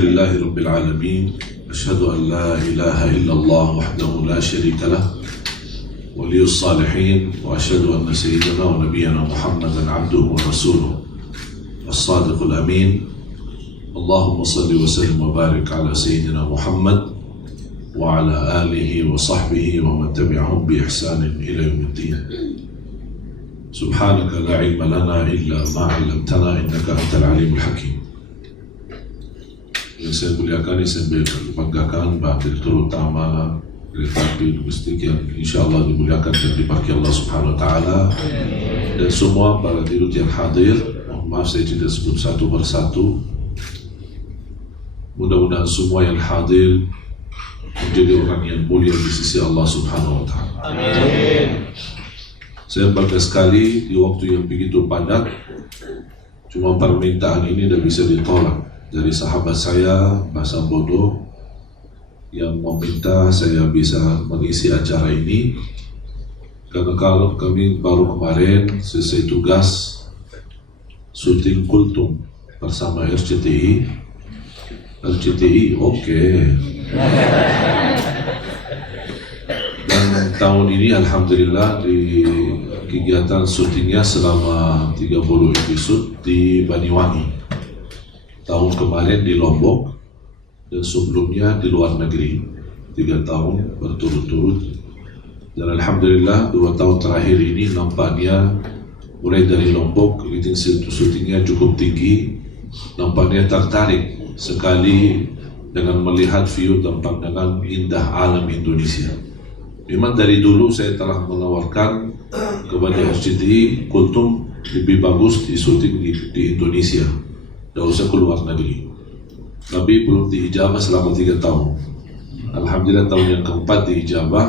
Alhamdulillahi Rabbil Alamin. Asyhadu an la ilaha illallah wahdahu la syarika lah waliyus salihin, wa asyhadu anna sayyidana wa nabiyyana Muhammadan abduhu wa rasuluh as-sadiqul amin. Allahumma salli wa sallim wa barik ala sayyidina Muhammad wa ala alihi wa sahbihi wa man tabi'ahum bi ihsanin ila yaumiddin. Subhanaka la ilma lana illa ma 'allamtana innaka antal alimul hakim. Yang saya muliakan, saya banggakan Pak Direktur Utama Kereta Api Domestik yang insyaAllah dimuliakan dan dipakai Allah Subhanahu Wa Taala, dan semua para dirut yang hadir. Mohon maaf saya tidak sebut satu persatu. Mudah-mudahan semua yang hadir menjadi orang yang mulia di sisi Allah Subhanahu Wa Taala. Amin. Saya bangga sekali di waktu yang begitu padat. Cuma permintaan ini tidak bisa ditolak dari sahabat saya, Mbah Sambodo, yang meminta saya bisa mengisi acara ini. Karena kalau kami baru kemarin selesai tugas syuting Kultum bersama RCTI. Oke. Dan tahun ini alhamdulillah di kegiatan syutingnya selama 30 episode di Banyuwangi. Tahun kemarin di Lombok, dan sebelumnya di luar negeri 3 tahun berturut-turut. Dan alhamdulillah 2 tahun terakhir ini nampaknya mulai dari Lombok rating syutingnya cukup tinggi. Nampaknya tertarik sekali dengan melihat view dan pandangan indah alam Indonesia. Memang dari dulu saya telah menawarkan kepada RCTI Kultum lebih bagus di syuting di Indonesia, tidak usah keluar negeri. Tapi belum diijabah selama 3 tahun. Alhamdulillah tahun yang keempat diijabah,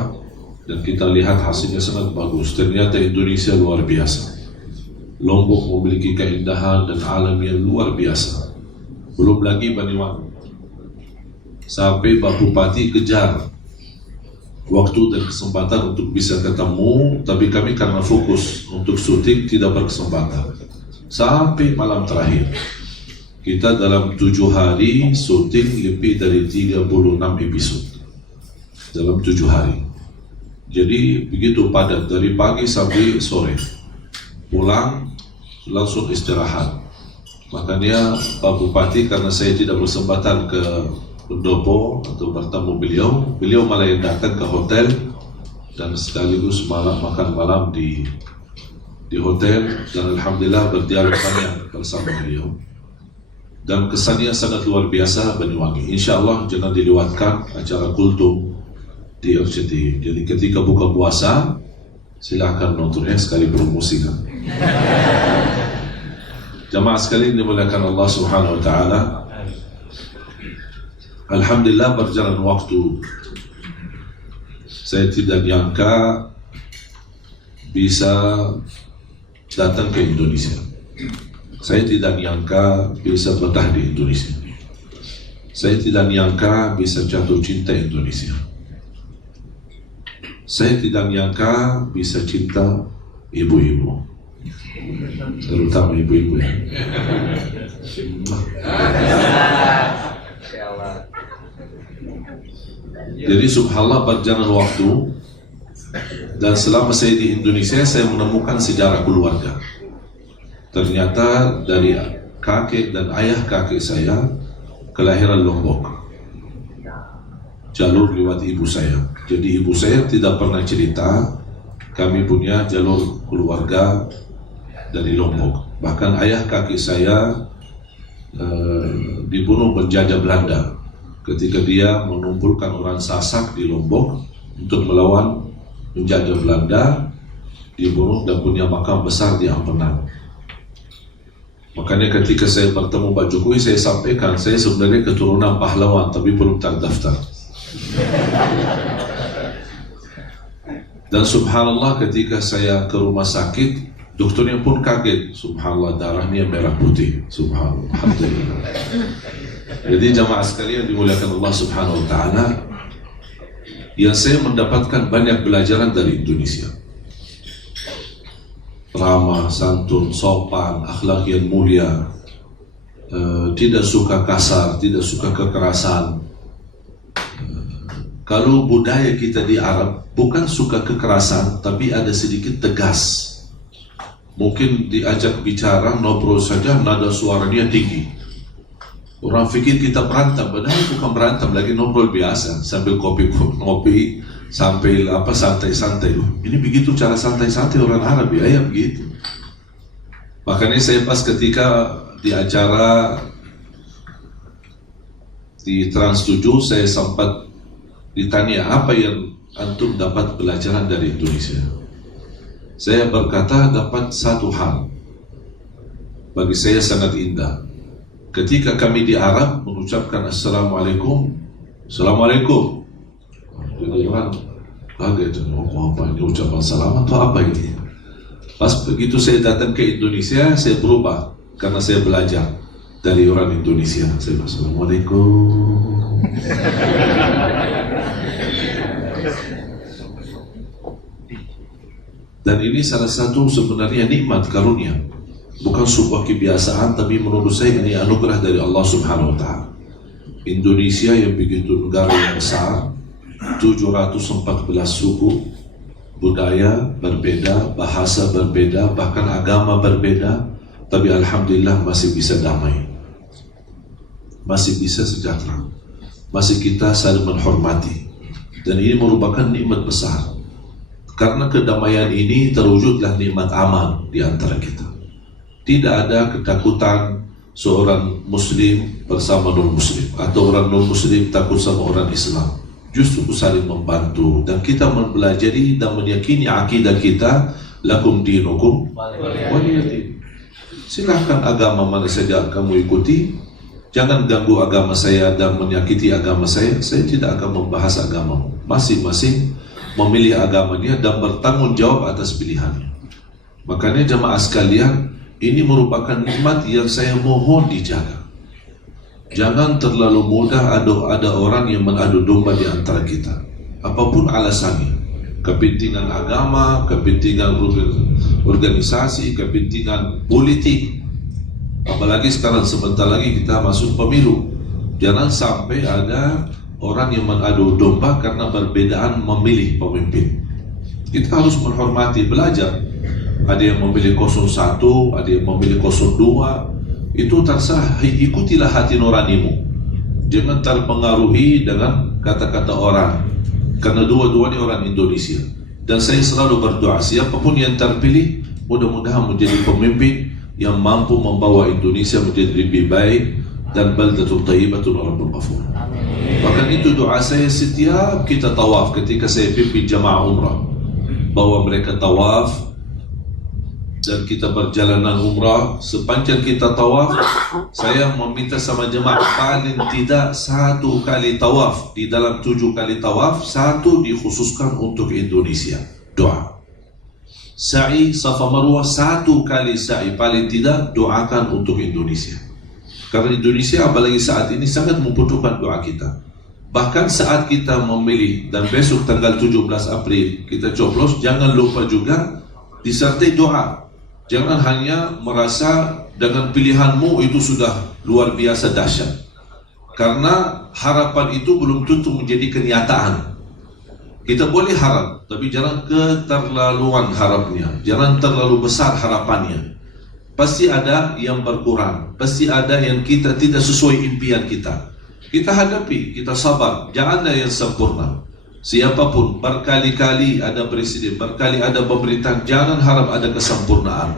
dan kita lihat hasilnya sangat bagus. Ternyata Indonesia luar biasa. Lombok memiliki keindahan dan alam yang luar biasa. Belum lagi Banyuwangi. Sampai Pak Bupati kejar waktu dan kesempatan untuk bisa ketemu, tapi kami karena fokus untuk syuting tidak berkesempatan. Sampai malam terakhir. Kita dalam 7 hari syuting lebih dari 36 episode dalam 7 hari. Jadi begitu padat dari pagi sampai sore. Pulang langsung istirahat. Makanya Pak Bupati, karena saya tidak berkesempatan ke pendopo atau bertemu beliau malah yang datang ke hotel dan sekaligus makan malam di hotel, dan alhamdulillah berdialog banyak bersama beliau. Dan kesannya sangat luar biasa Banyuwangi. Insya Allah jangan dilewatkan acara Kultum di RCTI. Jadi ketika buka puasa silakan nontonnya, sekali promosikan. Jamaah sekalian dimuliakan Allah Subhanahu Wa Taala. Alhamdulillah berjalan waktu, saya tidak nyangka bisa datang ke Indonesia. Saya tidak nyangka bisa betah di Indonesia. Saya tidak nyangka bisa jatuh cinta Indonesia. Saya tidak nyangka bisa cinta ibu-ibu, terutama ibu-ibu ya. Jadi subhanallah berjalan waktu, dan selama saya di Indonesia saya menemukan sejarah keluarga. Ternyata dari kakek dan ayah kakek saya kelahiran Lombok, jalur lewat ibu saya. Jadi ibu saya tidak pernah cerita kami punya jalur keluarga dari Lombok. Bahkan ayah kakek saya dibunuh penjajah Belanda ketika dia mengumpulkan orang Sasak di Lombok untuk melawan penjajah Belanda. Dibunuh dan punya makam besar di Ampenan. Makanya ketika saya bertemu Pak Jokowi, saya sampaikan saya sebenarnya keturunan pahlawan tapi belum terdaftar. Dan subhanallah ketika saya ke rumah sakit, dokternya pun kaget. Subhanallah, darahnya merah putih. Subhanallah. Alhamdulillah. Jadi jamaah sekalian dimuliakan Allah Subhanahu Wa Taala, yang saya mendapatkan banyak pelajaran dari Indonesia. Ramah, santun, sopan, akhlak yang mulia, tidak suka kasar, tidak suka kekerasan. Kalau budaya kita di Arab bukan suka kekerasan, tapi ada sedikit tegas. Mungkin diajak bicara, ngobrol saja, nada suaranya tinggi. Orang fikir kita berantem, padahal bukan berantem, lagi ngobrol biasa sambil kopi, sambil santai-santai. Ini begitu cara santai-santai orang Arab ya begitu. Makanya saya pas ketika di acara di Trans 7 saya sempat ditanya apa yang antum dapat pelajaran dari Indonesia. Saya berkata dapat satu hal bagi saya sangat indah. Ketika kami di Arab mengucapkan Assalamualaikum, Assalamualaikum, jadi orang kaget, apa ini ucapan salam atau apa ini? Pas begitu saya datang ke Indonesia, saya berubah karena saya belajar dari orang Indonesia. Saya Assalamualaikum. Dan ini salah satu sebenarnya nikmat karunia, bukan sebuah kebiasaan, tapi menurut saya ini anugerah dari Allah Subhanahu Wa Taala. Indonesia yang begitu negara yang besar, 714 suku, budaya berbeda, bahasa berbeda, bahkan agama berbeda, tapi alhamdulillah masih bisa damai, masih bisa sejahtera, masih kita saling menghormati, dan ini merupakan nikmat besar. Karena kedamaian ini terwujudlah nikmat aman di antara kita. Tidak ada ketakutan seorang muslim bersama non-muslim, atau orang non-muslim takut sama orang Islam. Justru saling membantu, dan kita mempelajari dan meyakini akidah kita, lakum dinukum waliyadin. Silahkan agama mana saja kamu ikuti, jangan ganggu agama saya dan menyakiti agama saya. Saya tidak akan membahas agamamu. Masing-masing memilih agamanya dan bertanggung jawab atas pilihannya. Makanya jemaah sekalian, ini merupakan nikmat yang saya mohon dijaga. Jangan terlalu mudah ada orang yang mengadu domba di antara kita, apapun alasannya. Kepentingan agama, kepentingan organisasi, kepentingan politik. Apalagi sekarang sebentar lagi kita masuk pemilu. Jangan sampai ada orang yang mengadu domba karena perbedaan memilih pemimpin. Kita harus menghormati, belajar. Ada yang memilih 01, ada yang memilih 02. Itu terserah, ikutilah hati nuranimu. Jangan terpengaruhi dengan kata-kata orang, karena dua-duanya orang Indonesia. Dan saya selalu berdoa, siapapun yang terpilih, mudah-mudahan menjadi pemimpin yang mampu membawa Indonesia menjadi lebih baik, dan baldatul thayyibatun wa rabbul ghafur. Bahkan itu doa saya setiap kita tawaf, ketika saya pimpin jamaah umrah, bahwa mereka tawaf dan kita berjalanan umrah. Sepanjang kita tawaf, saya meminta sama jemaah paling tidak 1 kali tawaf. Di dalam 7 kali tawaf, 1 dikhususkan untuk Indonesia. Doa sa'i Safa Marwah, 1 kali sa'i paling tidak doakan untuk Indonesia. Karena Indonesia apalagi saat ini sangat membutuhkan doa kita. Bahkan saat kita memilih dan besok tanggal 17 April kita coblos, jangan lupa juga disertai doa. Jangan hanya merasa dengan pilihanmu itu sudah luar biasa dahsyat. Karena harapan itu belum tentu menjadi kenyataan. Kita boleh harap, tapi jangan keterlaluan harapnya, jangan terlalu besar harapannya. Pasti ada yang berkurang, pasti ada yang kita tidak sesuai impian kita. Kita hadapi, kita sabar, jangan ada yang sempurna. Siapapun, berkali-kali ada presiden, berkali ada pemerintahan, jangan harap ada kesempurnaan.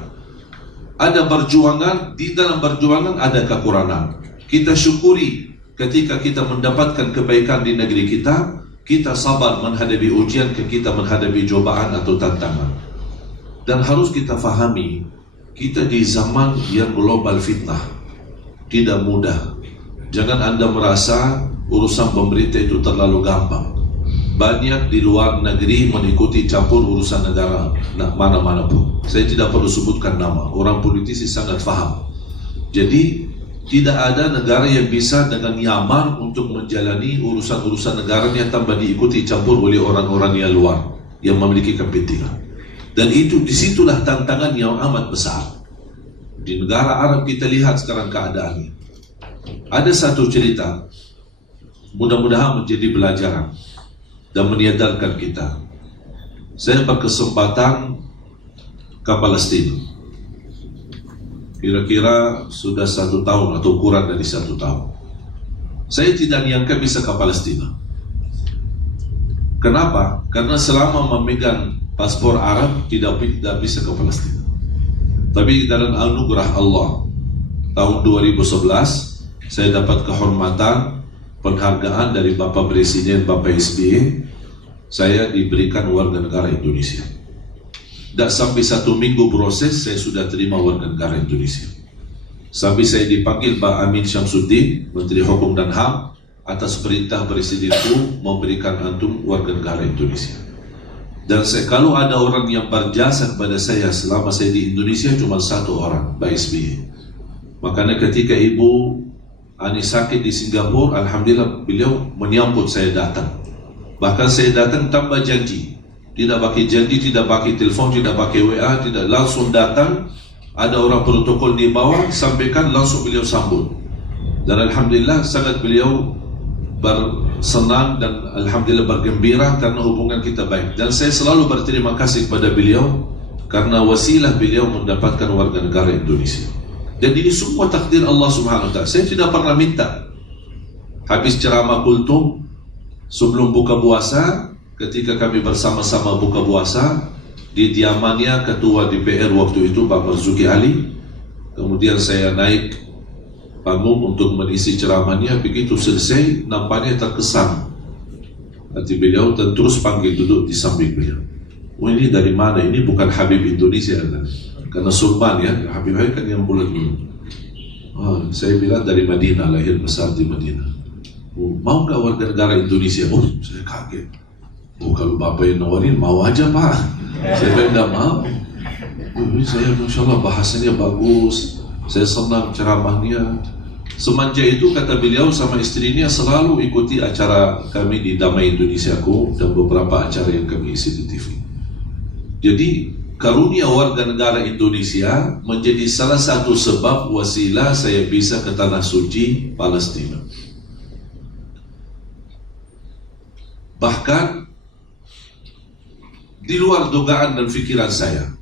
Ada perjuangan, di dalam perjuangan ada kekurangan. Kita syukuri ketika kita mendapatkan kebaikan di negeri kita, kita sabar menghadapi ujian, kita menghadapi cobaan atau tantangan. Dan harus kita fahami, kita di zaman yang global fitnah, tidak mudah. Jangan Anda merasa urusan pemerintah itu terlalu gampang. Banyak di luar negeri mengikuti campur urusan negara mana-mana pun. Saya tidak perlu sebutkan nama, orang politisi sangat faham. Jadi tidak ada negara yang bisa dengan nyaman untuk menjalani urusan-urusan negaranya tanpa diikuti campur oleh orang-orang yang luar yang memiliki kepentingan. Dan itu disitulah tantangan yang amat besar. Di negara Arab kita lihat sekarang keadaannya. Ada satu cerita, mudah-mudahan menjadi pelajaran dan menyadarkan kita. Saya berkesempatan ke Palestina, kira-kira sudah 1 tahun atau kurang dari 1 tahun. Saya tidak nyangka bisa ke Palestina. Kenapa? Karena selama memegang paspor Arab tidak bisa ke Palestina. Tapi dalam anugerah Allah, tahun 2011 saya dapat kehormatan, penghargaan dari Bapak Presiden, Bapak SBY. Saya diberikan warga negara Indonesia. Tak sampai 1 minggu proses, saya sudah terima warga negara Indonesia. Sampai saya dipanggil Pak Amin Syamsuddin, Menteri Hukum dan HAM, atas perintah Presiden itu memberikan antum warga negara Indonesia. Dan kalau ada orang yang berjasa kepada saya selama saya di Indonesia, cuma 1 orang, Pak SBY. Makanya ketika Ibu Ani sakit di Singapura, alhamdulillah beliau menyambut saya datang. Bahkan saya datang tanpa janji, tidak pakai janji, tidak pakai telepon, tidak pakai WA, tidak, langsung datang. Ada orang protokol di bawah, sampaikan, langsung beliau sambut. Dan alhamdulillah sangat beliau bersenang dan alhamdulillah bergembira karena hubungan kita baik. Dan saya selalu berterima kasih kepada beliau karena wasilah beliau mendapatkan warga negara Indonesia. Dan ini semua takdir Allah Subhanahu wa Ta'ala. Saya tidak pernah minta. Habis ceramah kultum, sebelum buka puasa, ketika kami bersama-sama buka puasa, di diamannya Ketua DPR waktu itu Pak Marzuki Ali, kemudian saya naik panggung untuk mengisi ceramahnya. Begitu selesai, nampaknya terkesan hati beliau dan terus panggil duduk di samping beliau. Oh, ini dari mana? Ini bukan Habib Indonesia kan? Karena Sulman ya, Habib kan yang bulat dulu. Oh, saya bilang dari Madinah, lahir besar di Madinah. Oh, mau nggak warga negara Indonesia? Oh, saya kaget. Oh, kalau Bapak yang nawarin, mau aja Pak. Saya bilang nggak mau. Oh, ini saya Masya Allah bahasanya bagus. Saya senang ceramahnya. Semenjak itu kata beliau sama istrinya selalu ikuti acara kami di Damai Indonesiaku dan beberapa acara yang kami isi di TV. Jadi karunia warga negara Indonesia menjadi salah satu sebab wasilah saya bisa ke tanah suci Palestina. Bahkan di luar dugaan dan fikiran saya,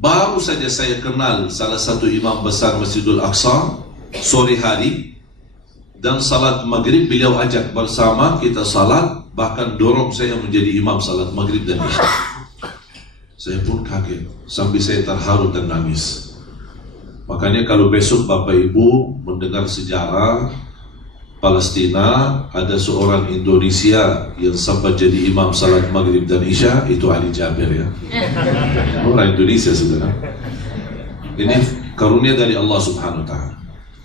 baru saja saya kenal salah satu imam besar Masjidul Aqsa sore hari, dan salat maghrib beliau ajak bersama kita salat, bahkan dorong saya menjadi imam salat maghrib dan isya. Saya pun kaget, sampai saya terharu dan nangis. Makanya kalau besok Bapak Ibu mendengar sejarah Palestina, ada seorang Indonesia yang sempat jadi imam salat maghrib dan isya, itu Ali Jabir ya. Orang Indonesia sebenarnya. Ini karunia dari Allah Subhanahu wa Ta'ala.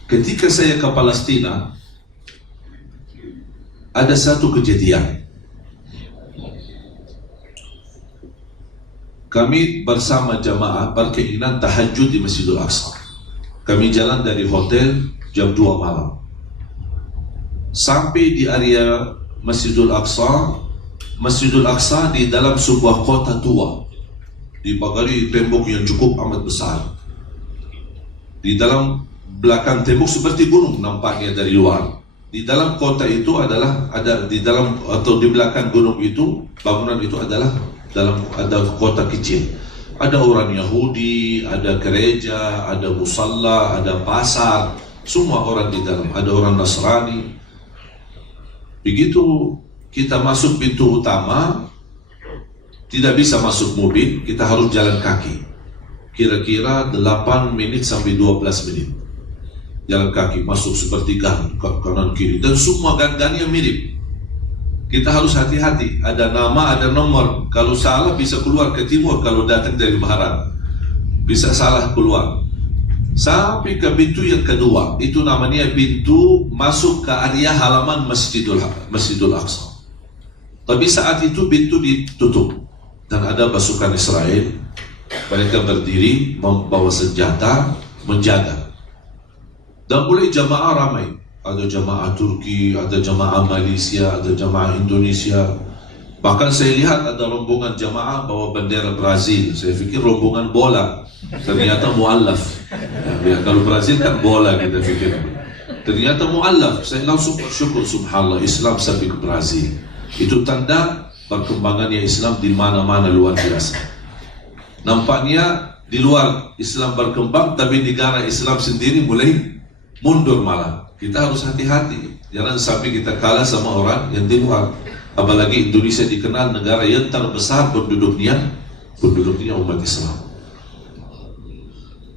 Ketika saya ke Palestina, ada satu kejadian. Kami bersama jamaah berkeinginan tahajud di Masjidul Aqsa. Kami jalan dari hotel jam 2 malam. Sampai di area Masjidul Aqsa. Masjidul Aqsa di dalam sebuah kota tua, dibagari tembok yang cukup amat besar. Di dalam belakang tembok seperti gunung nampaknya dari luar. Di dalam kota itu adalah ada di dalam atau di belakang gunung itu, bangunan itu adalah ada kota kecil. Ada orang Yahudi, ada gereja, ada musalla, ada pasar, semua orang di dalam. Ada orang Nasrani. Begitu kita masuk pintu utama, tidak bisa masuk mobil, kita harus jalan kaki. Kira-kira 8 menit sampai 12 menit. Jalan kaki, masuk seperti gang, kanan kiri, dan semua gang-gangnya mirip. Kita harus hati-hati, ada nama, ada nomor. Kalau salah bisa keluar ke timur, kalau datang dari barat bisa salah keluar. Sampai ke pintu yang kedua, itu namanya pintu masuk ke area halaman Masjidul Aqsa. Tapi saat itu pintu ditutup dan ada pasukan Israel. Mereka berdiri membawa senjata menjaga. Dan mulai jamaah ramai. Ada jamaah Turki, ada jamaah Malaysia, ada jamaah Indonesia. Bahkan saya lihat ada rombongan jamaah bawa bendera Brazil. Saya pikir rombongan bola, ternyata muallaf. Ya, kalau Brazil kan bola kita pikir. Ternyata mu'allaf. Saya langsung bersyukur, subhanallah, Islam sampai ke Brazil. Itu tanda perkembangannya Islam di mana-mana luar biasa. Nampaknya di luar Islam berkembang, tapi negara Islam sendiri mulai mundur malah. Kita harus hati-hati, jangan sampai kita kalah sama orang yang di luar. Apalagi Indonesia dikenal negara yang terbesar penduduknya umat Islam.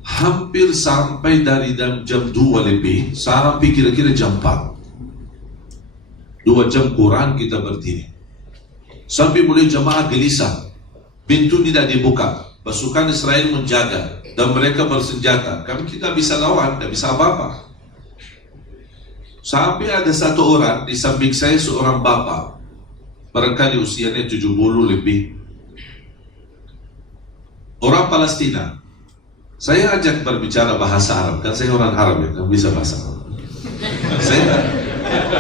Hampir sampai dari jam 2 lebih sampai kira-kira jam 4. 2 jam kurang kita berdiri. Sampai mulai jamaah gelisah. Pintu tidak dibuka. Pasukan Israel menjaga dan mereka bersenjata. Kami kita bisa lawan, tidak bisa apa-apa. Sampai ada satu orang di samping saya, seorang bapak, barangkali usianya 70 lebih, orang Palestina. Saya ajak berbicara bahasa Arab, kan saya orang Arab ya, kan bisa bahasa Arab.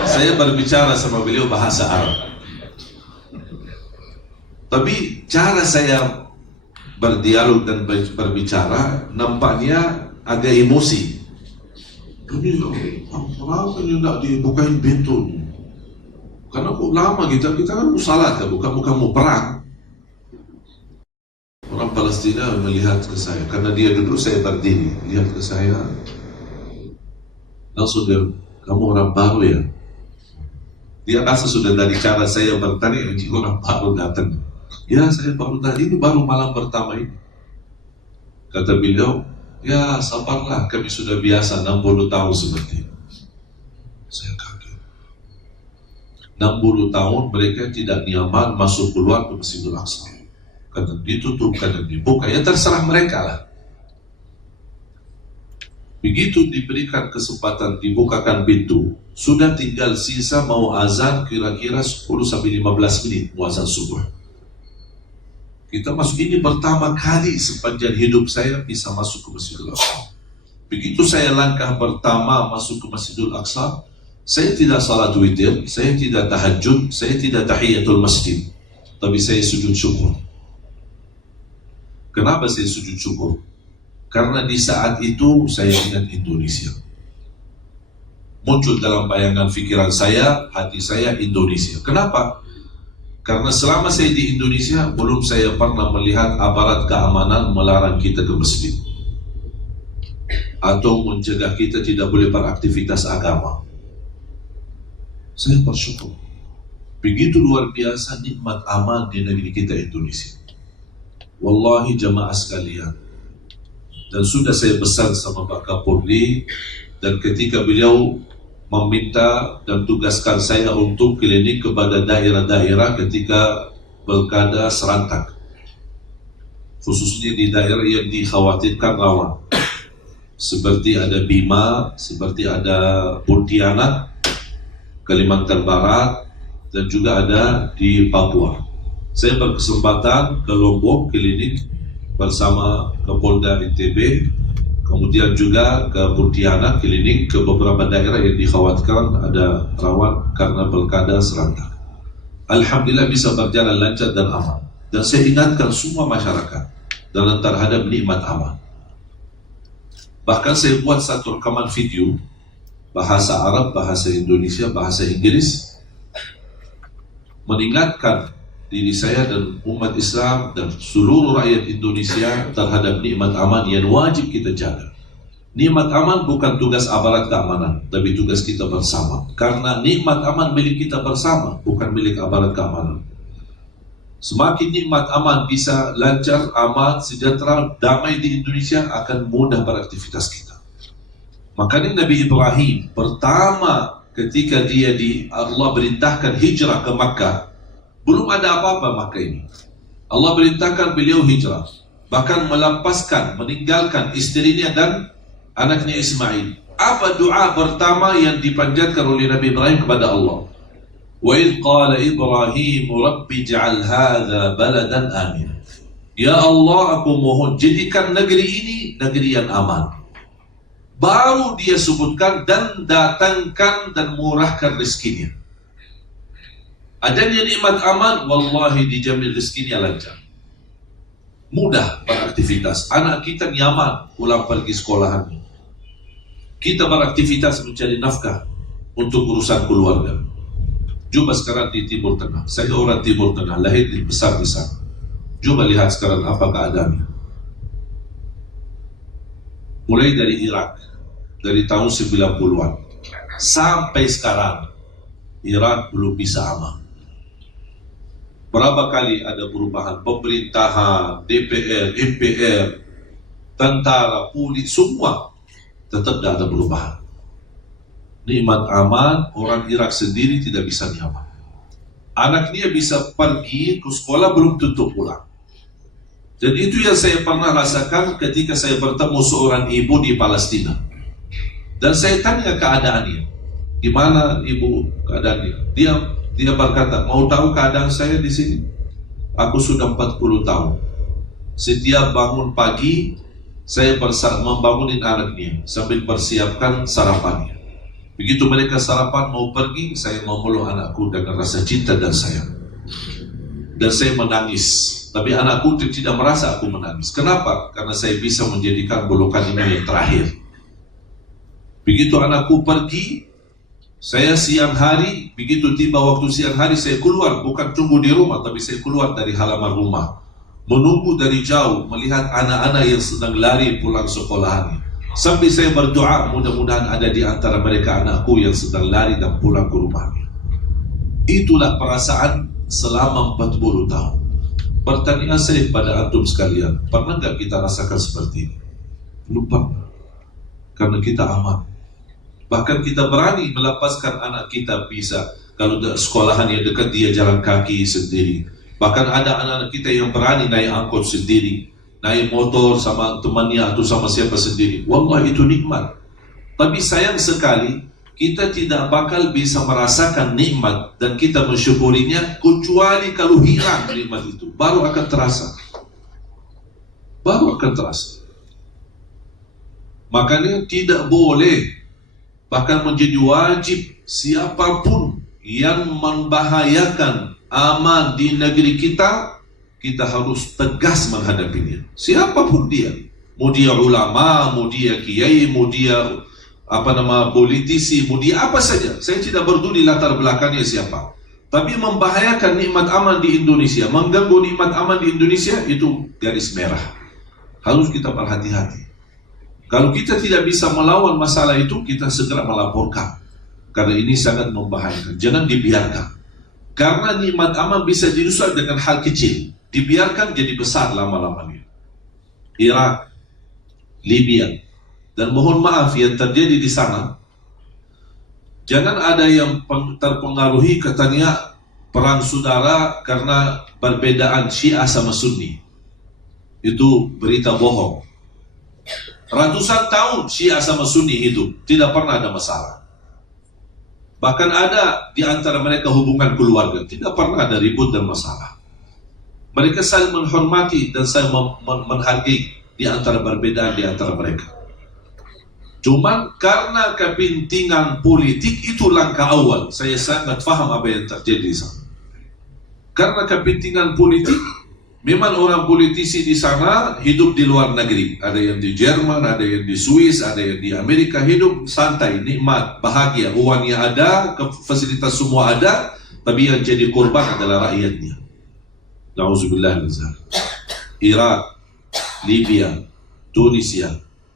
Saya berbicara sama beliau bahasa Arab. Tapi cara saya berdialog dan berbicara nampaknya agak emosi. Kami kenapa tidak dibukain pintu? Karena lama kita kan mau salat, bukan mau perang. Orang Palestina melihat ke saya, karena dia duduk saya berdiri, lihat ke saya, langsung dia, kamu orang baru ya? Dia rasa sudah dari cara saya bertanya, ini orang baru datang. Ya, saya baru tadi, ini baru malam pertama ini. Kata beliau, ya sabarlah, kami sudah biasa 60 tahun seperti ini. Saya kaget. 60 tahun mereka tidak nyaman masuk keluar ke Masjidil Aqsa. Kadang ditutup, kadang dibuka, ya terserah mereka lah. Begitu diberikan kesempatan dibukakan pintu, sudah tinggal sisa mau azan kira-kira 10-15 menit mau azan subuh. Kita masuk, ini pertama kali sepanjang hidup saya bisa masuk ke Masjidil Aqsa. Begitu saya langkah pertama masuk ke Masjidil Aqsa, saya tidak salat witir, saya tidak tahajud, saya tidak tahiyatul masjid, tapi saya sujud syukur. Kenapa saya sujud syukur? Karena di saat itu saya ingat Indonesia. Muncul dalam bayangan pikiran saya, hati saya, Indonesia. Kenapa? Karena selama saya di Indonesia, belum saya pernah melihat aparat keamanan melarang kita ke masjid atau mencegah kita tidak boleh beraktivitas agama. Saya bersyukur. Begitu luar biasa nikmat aman di negeri kita Indonesia. Wallahi jamaah sekalian, dan sudah saya pesan sama Pak Kapolri, dan ketika beliau meminta dan tugaskan saya untuk klinik kepada daerah-daerah ketika pilkada serentak, khususnya di daerah yang dikhawatirkan rawan, seperti ada Bima, seperti ada Pontianak, Kalimantan Barat, dan juga ada di Papua. Saya berkesempatan ke Lombok klinik bersama Kapolda NTB, kemudian juga ke Pontianak klinik, ke beberapa daerah yang dikhawatirkan ada rawan karena pilkada serentak. Alhamdulillah bisa berjalan lancar dan aman. Dan saya ingatkan semua masyarakat dalam terhadap nikmat aman. Bahkan saya buat satu rekaman video bahasa Arab, bahasa Indonesia, bahasa Inggris, mengingatkan diri saya dan umat Islam dan seluruh rakyat Indonesia terhadap nikmat aman yang wajib kita jaga. Nikmat aman bukan tugas aparat keamanan, tapi tugas kita bersama. Karena nikmat aman milik kita bersama, bukan milik aparat keamanan. Semakin nikmat aman bisa lancar, aman, sejahtera, damai di Indonesia, akan mudah beraktivitas kita. Makanya Nabi Ibrahim pertama ketika Allah perintahkan hijrah ke Makkah, belum ada apa-apa Makkah ini. Allah perintahkan beliau hijrah, bahkan melepaskan, meninggalkan istrinya dan anaknya Ismail. Apa doa pertama yang dipanjatkan oleh Nabi Ibrahim kepada Allah? Wa idh qala Ibrahim rabbi ij'al hadha baladan amin. Ya Allah, aku mohon jadikan negeri ini negeri yang aman. Baru dia sebutkan dan datangkan dan murahkan rezekinya. Adanya nikmat aman, wallahi dijamin rezekinya lancar. Mudah beraktivitas. Anak kita nyaman pulang pergi sekolahan. Kita beraktivitas mencari nafkah untuk urusan keluarga. Coba sekarang di Timur Tengah. Saya orang Timur Tengah, lahir besar di sana. Coba lihat sekarang apa keadaannya. Mulai dari Irak, dari tahun 90-an sampai sekarang, Irak belum bisa aman. Berapa kali ada perubahan pemerintahan, DPR, MPR, tentara, polis, semua tetap tidak ada perubahan. Nikmat aman, orang Irak sendiri tidak bisa nyaman. Anaknya bisa pergi ke sekolah belum tentu pulang. Dan itu yang saya pernah rasakan ketika saya bertemu seorang ibu di Palestina. Dan saya tanya keadaannya, gimana ibu keadaannya? Dia berkata, mau tahu keadaan saya di sini? Aku sudah 40 tahun. Setiap bangun pagi, saya membangunin anaknya sambil persiapkan sarapannya. Begitu mereka sarapan mau pergi, saya memeluk anakku dengan rasa cinta dan sayang. Dan saya menangis. Tapi anakku tidak merasa aku menangis. Kenapa? Karena saya bisa menjadikan pelukan ini yang terakhir. Begitu anakku pergi, saya siang hari, begitu tiba waktu siang hari, saya keluar, bukan tunggu di rumah, tapi saya keluar dari halaman rumah, menunggu dari jauh, melihat anak-anak yang sedang lari pulang sekolahannya. Sampai saya berdoa, mudah-mudahan ada di antara mereka anakku yang sedang lari dan pulang ke rumahnya. Itulah perasaan selama 40 tahun. Pertanyaan saya kepada antum sekalian, pernah nggak kita rasakan seperti ini? Belum pernah. Karena kita aman. Bahkan kita berani melepaskan anak kita bisa. Kalau sekolahan yang dekat dia jalan kaki sendiri. Bahkan ada anak-anak kita yang berani naik angkot sendiri, naik motor sama temannya atau sama siapa sendiri. Wallah itu nikmat. Tapi sayang sekali kita tidak bakal bisa merasakan nikmat dan kita mensyukurinya kecuali kalau hilang nikmat itu, baru akan terasa. Baru akan terasa. Makanya tidak boleh, bahkan menjadi wajib, siapapun yang membahayakan aman di negeri kita, kita harus tegas menghadapinya. Siapapun dia, mau dia ulama, mau dia kiai, mau dia politisi, mau dia apa saja. Saya tidak peduli latar belakangnya siapa. Tapi membahayakan nikmat aman di Indonesia, mengganggu nikmat aman di Indonesia, itu garis merah. Harus kita berhati-hati. Kalau kita tidak bisa melawan masalah itu, kita segera melaporkan. Karena ini sangat membahayakan. Jangan dibiarkan. Karena nikmat aman bisa dirusak dengan hal kecil. Dibiarkan jadi besar lama-lamanya. Irak, Libya, dan mohon maaf yang terjadi di sana. Jangan ada yang terpengaruhi katanya perang saudara karena perbedaan Syiah sama Sunni. Itu berita bohong. Ratusan tahun Syiah sama Sunni hidup, tidak pernah ada masalah. Bahkan ada di antara mereka hubungan keluarga, tidak pernah ada ribut dan masalah. Mereka saling menghormati dan saling menghargai di antara perbedaan di antara mereka. Cuman karena kepentingan politik itu langkah awal. Saya sangat paham apa yang terjadi di sana. Karena kepentingan politik, memang orang politisi di sana hidup di luar negeri. Ada yang di Jerman, ada yang di Swiss, ada yang di Amerika, hidup santai, nikmat, bahagia. Uangnya ada, fasilitas semua ada, tapi yang jadi korban adalah rakyatnya. Na'udzubillah min dzalik. Irak, Libya, Tunisia,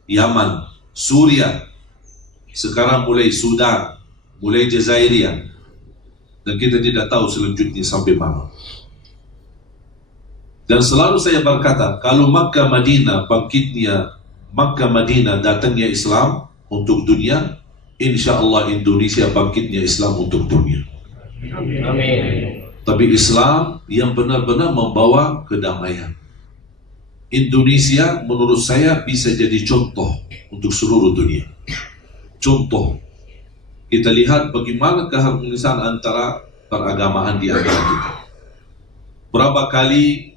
Yaman, Suria, sekarang mulai Sudan, mulai Jazairia, dan kita tidak tahu selanjutnya sampai mana. Dan selalu saya berkata, kalau Makkah Madinah bangkitnya, Makkah Madinah datangnya Islam untuk dunia, insya Allah Indonesia bangkitnya Islam untuk dunia. Amin. Tapi Islam yang benar-benar membawa kedamaian. Indonesia menurut saya bisa jadi contoh untuk seluruh dunia. Contoh. Kita lihat bagaimana keharmonisan antara peragamaan di antara kita. Berapa kali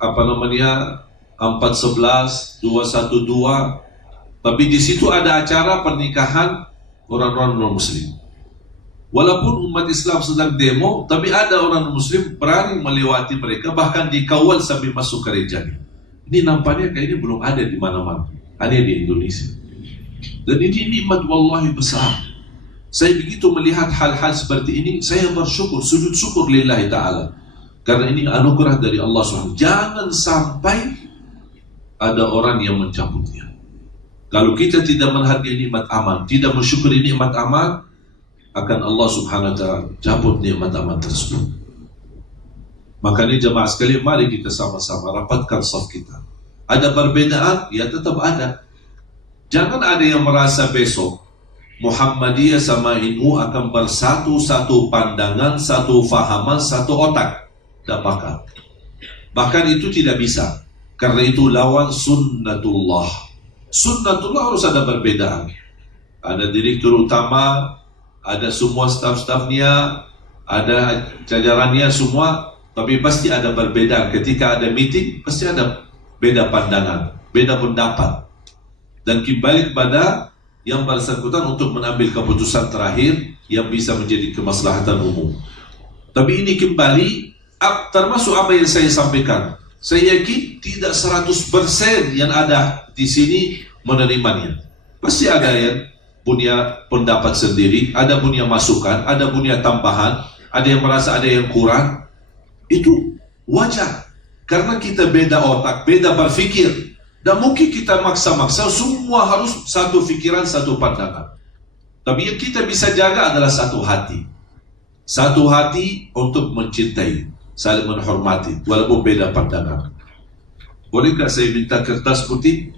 411, 212, tapi di situ ada acara pernikahan orang-orang non-muslim. Walaupun umat Islam sedang demo, tapi ada orang muslim berani melewati mereka, bahkan dikawal sampai masuk gerejanya. Ini nampaknya kayak ini belum ada di mana-mana, hanya di Indonesia. Dan ini nikmat wallahi besar. Saya begitu melihat hal-hal seperti ini, saya bersyukur, sujud syukur lillahi ta'ala. Karena ini anugerah dari Allah SWT. Jangan sampai ada orang yang mencabutnya. Kalau kita tidak menghargai nikmat aman, tidak mensyukuri nikmat aman, akan Allah Subhanahu wa ta'ala cabut nikmat aman tersebut. Makanya jemaah sekalian, mari kita sama-sama rapatkan saf kita. Ada perbedaan, ya tetap ada. Jangan ada yang merasa besok Muhammadiyah sama NU akan bersatu, satu pandangan, satu fahaman, satu otak. Tidak bakal. Bahkan itu tidak bisa. Karena itu lawan sunnatullah. Sunnatullah harus ada perbedaan. Ada direktur utama, ada semua staf-stafnya, ada jajarannya semua, tapi pasti ada perbedaan. Ketika ada meeting, pasti ada beda pandangan, beda pendapat. Dan kembali kepada yang bersangkutan untuk mengambil keputusan terakhir yang bisa menjadi kemaslahatan umum. Tapi ini kembali termasuk apa yang saya sampaikan. Saya yakin tidak 100% yang ada di sini menerimanya. Pasti ada yang punya pendapat sendiri, ada punya masukan, ada punya tambahan, ada yang merasa ada yang kurang. Itu wajar. Karena kita beda otak, beda berfikir. Dan mungkin kita maksa-maksa semua harus satu fikiran, satu pandangan. Tapi yang kita bisa jaga adalah satu hati. Satu hati untuk mencintai, saling menghormati, walaupun beda pandangan. Bolehkah saya minta kertas putih?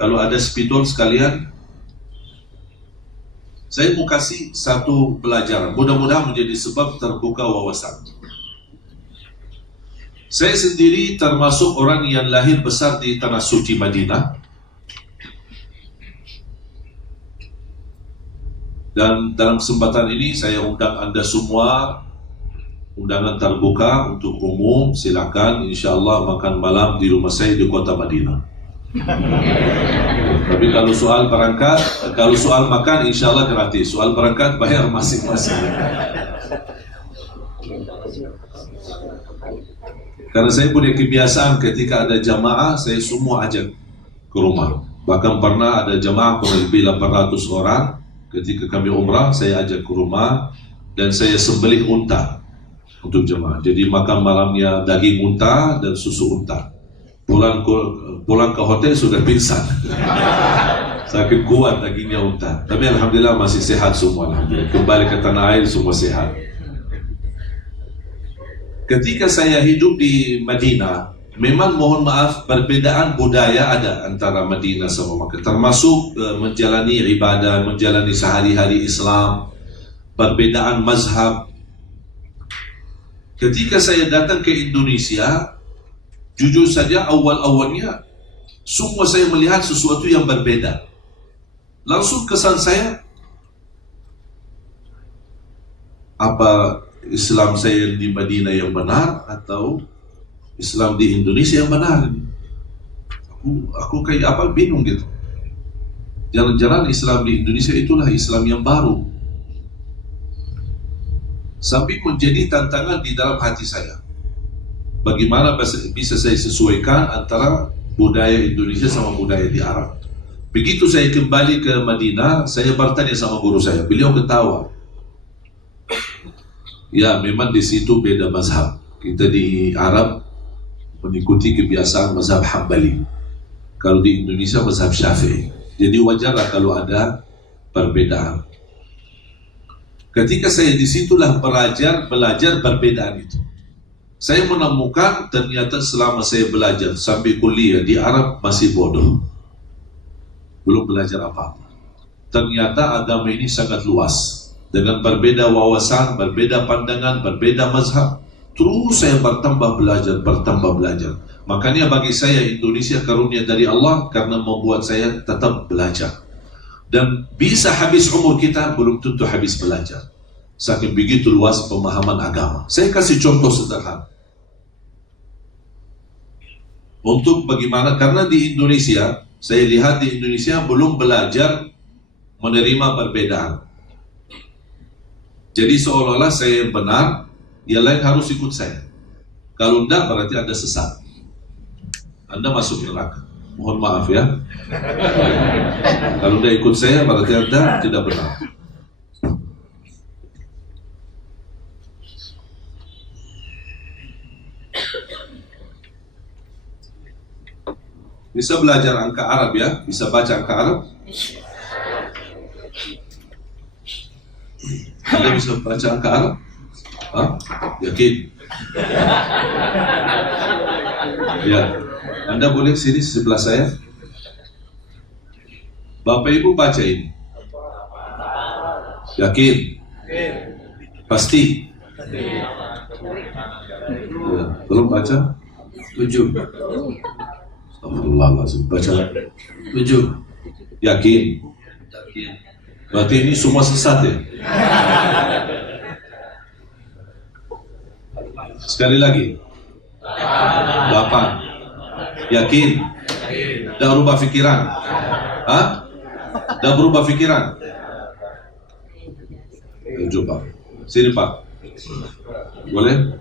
Kalau ada spidol sekalian, saya mau kasih satu pelajaran. Mudah-mudahan menjadi sebab terbuka wawasan. Saya sendiri termasuk orang yang lahir besar di tanah suci Madinah. Dan dalam kesempatan ini saya undang Anda semua, undangan terbuka untuk umum, silakan insyaAllah makan malam di rumah saya di kota Madinah. Tapi kalau soal berangkat, kalau soal makan insyaAllah gratis, soal berangkat bayar masing-masing. Karena saya punya kebiasaan ketika ada jamaah, saya semua ajak ke rumah. Bahkan pernah ada jamaah kurang lebih 800 orang. Ketika kami umrah, saya ajak ke rumah dan saya sembelih unta untuk jemaah. Jadi makan malamnya daging unta dan susu unta. Pulang ke hotel sudah pingsan. Sakit kuat dagingnya unta. Tapi alhamdulillah masih sehat semua. Alhamdulillah. Kembali ke tanah air semua sehat. Ketika saya hidup di Madinah, memang mohon maaf perbedaan budaya ada antara Madinah sama Makkah, termasuk menjalani ibadah, menjalani sehari-hari Islam, perbedaan mazhab. Ketika saya datang ke Indonesia, jujur saja awal-awalnya semua saya melihat sesuatu yang berbeda. Langsung kesan saya, apa Islam saya di Madinah yang benar atau Islam di Indonesia yang benar? Aku kayak apa, bingung gitu. Jalan-jalan Islam di Indonesia itulah Islam yang baru. Sampai menjadi tantangan di dalam hati saya. Bagaimana bisa saya sesuaikan antara budaya Indonesia sama budaya di Arab. Begitu saya kembali ke Madinah, saya bertanya sama guru saya. Beliau ketawa. Ya, memang di situ beda mazhab. Kita di Arab mengikuti kebiasaan mazhab Hambali. Kalau di Indonesia mazhab Syafi'i. Jadi wajarlah kalau ada perbedaan. Ketika saya disitulah belajar perbedaan itu. Saya menemukan ternyata selama saya belajar sampai kuliah di Arab masih bodoh. Belum belajar apa-apa. Ternyata agama ini sangat luas. Dengan berbeda wawasan, berbeda pandangan, berbeda mazhab, terus saya bertambah belajar. Makanya bagi saya Indonesia karunia dari Allah karena membuat saya tetap belajar. Dan bisa habis umur kita belum tentu habis belajar. Saking begitu luas pemahaman agama. Saya kasih contoh sederhana. Untuk bagaimana, karena di Indonesia, saya lihat di Indonesia belum belajar menerima perbedaan. Jadi seolah-olah saya yang benar, yang lain harus ikut saya. Kalau tidak berarti Anda sesat. Anda masuk neraka. Mohon maaf ya. Kalau Anda ikut saya berarti Anda tidak benar. Bisa belajar angka Arab ya? Bisa baca angka Arab? Anda bisa baca angka Arab? Hah? Yakin? Ya. Anda boleh sini sebelah saya. Bapak Ibu baca ini. Yakin? Pasti? Ya. Belum baca? 7. Astagfirullahaladzim. Baca 7. Yakin? Berarti ini semua sesat ya? Sekali lagi. 8. Yakin? Dah berubah fikiran? Hah? Dah berubah fikiran? Coba. Sini Pak. Boleh?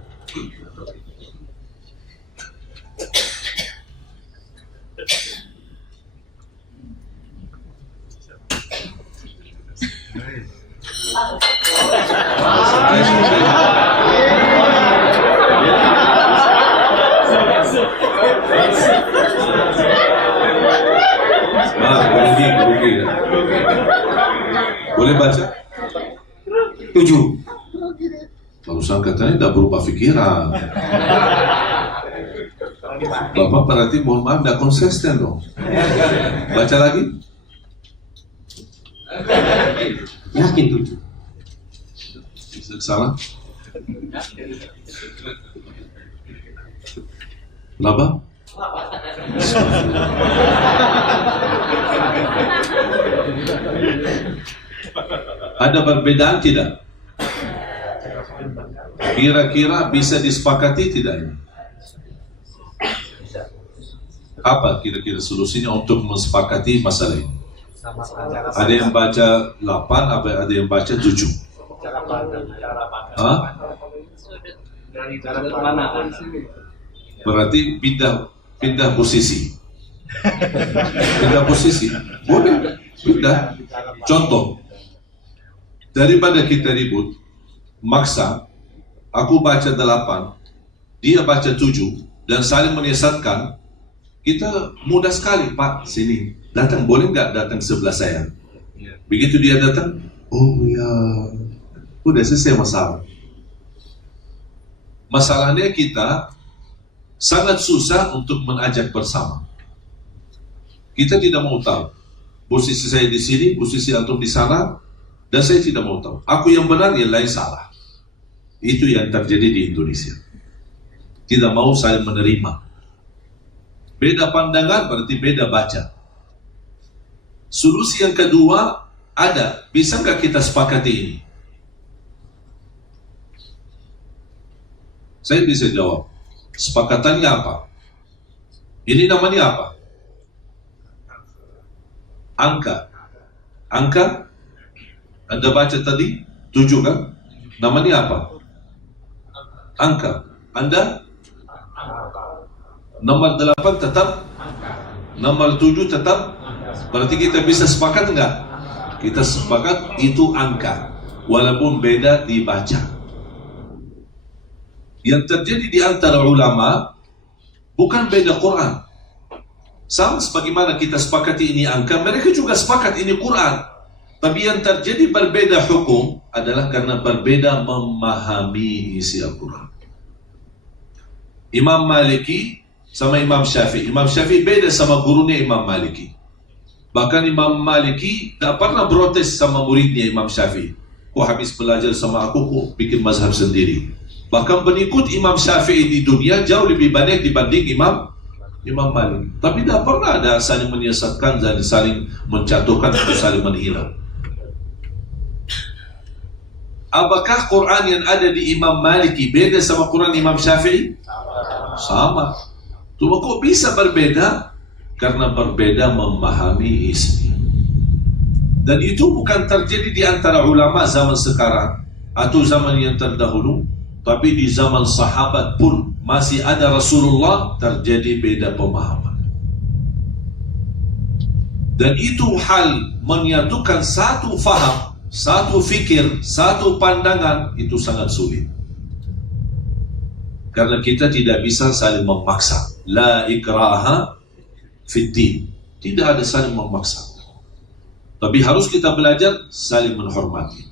Boleh baca? 7. Barusan katanya tidak berubah pikiran. Bapak berarti mohon maaf tidak konsisten dong. Baca lagi. Yakin 7. Bisa salah? Kenapa? Ada perbedaan tidak? Kira-kira bisa disepakati tidak ini? Apa kira-kira solusinya untuk mensepakati masalah ini? Ada yang baca 8, ada yang baca 7. Hah? Berarti pindah posisi. Pindah posisi. Boleh pindah. Contoh, daripada kita ribut, maksa, aku baca 8, dia baca 7, dan saling menyesatkan, kita mudah sekali, Pak, sini, datang, boleh nggak datang sebelah saya? Begitu dia datang, oh ya, udah selesai masalah. Masalahnya kita sangat susah untuk mengajak bersama. Kita tidak mau tahu, posisi saya di sini, posisi antum di sana, dan saya tidak mau tahu. Aku yang benar, yang lain salah. Itu yang terjadi di Indonesia. Tidak mau saling menerima. Beda pandangan berarti beda baca. Solusi yang kedua ada. Bisa nggak kita sepakati ini? Saya bisa jawab. Sepakatannya apa? Ini namanya apa? Angka. Angka? Anda baca tadi 7 kan? Namanya apa? Angka. Anda? Nomor 8 tetap? Nomor 7 tetap? Berarti kita bisa sepakat enggak? Kita sepakat itu angka. Walaupun beda dibaca. Yang terjadi di antara ulama bukan beda Quran. Sama sebagaimana kita sepakati ini angka, mereka juga sepakat ini Quran. Tapi yang terjadi berbeda hukum adalah karena berbeda memahami isi Al-Quran. Imam Maliki sama Imam Syafi'i. Imam Syafi'i beda sama gurunya Imam Maliki. Bahkan Imam Maliki tak pernah protes sama muridnya Imam Syafi'i. Kok habis belajar sama aku, kok bikin mazhab sendiri. Bahkan pengikut Imam Syafi'i di dunia jauh lebih banyak dibanding Imam Malik. Tapi tak pernah ada saling menyesatkan dan saling menjatuhkan atau saling menghina. Apakah Quran yang ada di Imam Maliki beda sama Quran Imam Syafi'i? Sama. Cuma kok bisa berbeda? Karena berbeda memahami isi. Dan itu bukan terjadi di antara ulama zaman sekarang atau zaman yang terdahulu, tapi di zaman sahabat pun masih ada Rasulullah terjadi beda pemahaman. Dan itu hal menyatukan satu faham, satu fikir, satu pandangan, itu sangat sulit. Karena kita tidak bisa saling memaksa. La ikraha fiddin. Tidak ada saling memaksa. Tapi harus kita belajar saling menghormati.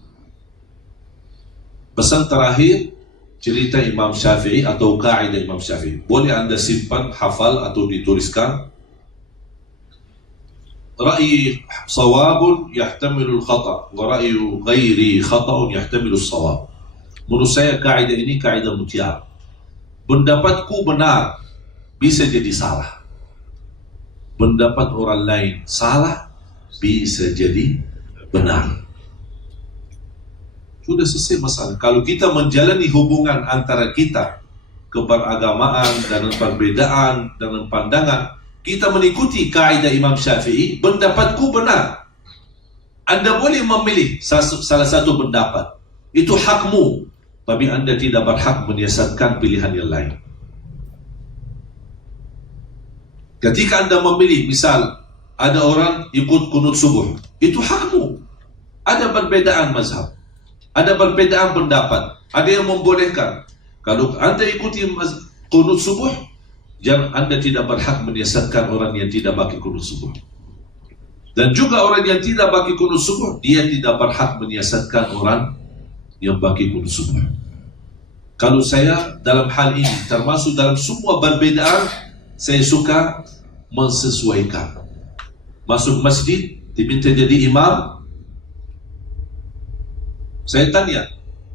Pesan terakhir, cerita Imam Syafi'i atau kaidah Imam Syafi'i. Boleh anda simpan, hafal atau dituliskan. Ra'yi sawabun yahtamilul khata' wa ra'yu ghairi khata'un yahtamilus sawab. Menurut saya kaidah ini kaidah mutiara. Pendapatku benar bisa jadi salah. Pendapat orang lain salah bisa jadi benar. Sudah selesai masalah. Kalau kita menjalani hubungan antara kita, keberagamaan dan perbedaan dengan pandangan, kita mengikuti kaidah Imam Syafi'i, pendapatku benar. Anda boleh memilih salah satu pendapat. Itu hakmu. Tapi anda tidak berhak menyiasatkan pilihan yang lain. Ketika anda memilih, misal ada orang ikut kunut subuh, itu hakmu. Ada perbedaan mazhab, ada perbedaan pendapat, ada yang membolehkan. Kalau anda ikuti kunut subuh, jangan, anda tidak berhak menyiasatkan orang yang tidak pakai kunut subuh. Dan juga orang yang tidak pakai kunut subuh, dia tidak berhak menyiasatkan orang yang pakai kunut subuh. Kalau saya dalam hal ini, termasuk dalam semua perbedaan, saya suka mensesuaikan. Masuk masjid, diminta jadi imam, saya tanya,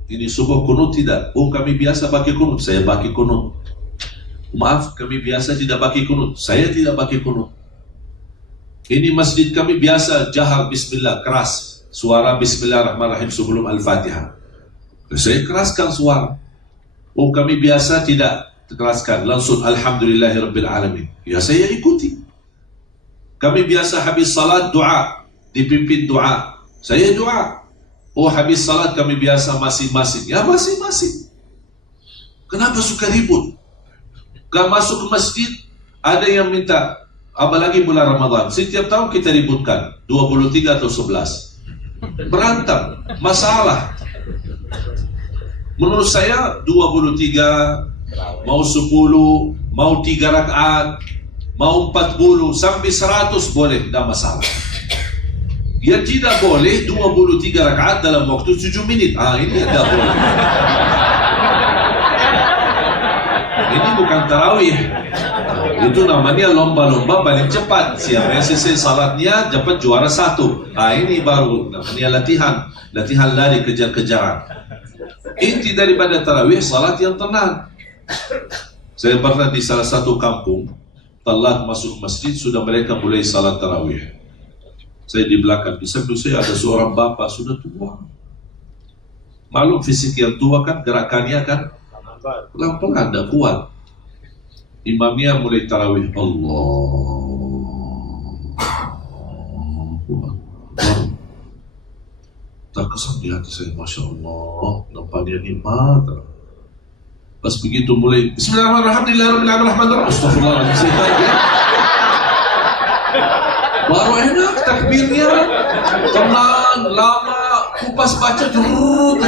ini subuh kunut tidak? Oh, kami biasa pakai kunut, saya pakai kunut. Maaf, kami biasa tidak pakai kunut, saya tidak pakai kunut. Ini masjid kami biasa jahar bismillah, keras suara bismillahirrahmanirrahim sebelum al-fatihah, saya keraskan suara. Oh, kami biasa tidak keraskan, langsung alhamdulillahirabbil alamin, ya saya ikuti. Kami biasa habis salat doa, dipimpin doa, saya doa. Oh, habis salat kami biasa masing-masing, ya masing-masing. Kenapa suka ribut? Kalau masuk ke masjid, ada yang minta, apalagi bulan Ramadan, setiap tahun kita ributkan 23 atau 11, berantem, masalah. Menurut saya 23, mau 10, mau 3 rakaat, mau 40, sampai 100 boleh, tidak masalah. Yang tidak boleh 23 rakaat dalam waktu 7 menit. Ini tidak boleh. Ini bukan tarawih. Itu namanya lomba-lomba paling cepat. Siapa yang selesai salatnya dapat juara 1. Ini baru namanya latihan. Latihan lari kejar-kejaran. Inti daripada tarawih salat yang tenang. Saya pernah di salah satu kampung, telat masuk masjid, sudah mereka mulai salat tarawih. Saya di belakang, di samping saya ada seorang bapak sudah tua. Maklum fisik yang tua kan, gerakannya kan pelan-pelan, tidak kuat. Imamnya mulai tarawih, Allah. Terkesan di hati saya, Masya Allah, nampaknya nikmat. Pas begitu mulai, Bismillahirrahmanirrahim, Astagfirullahaladzim, baru enak takbirnya, tenang, lama, kupas baca jurut.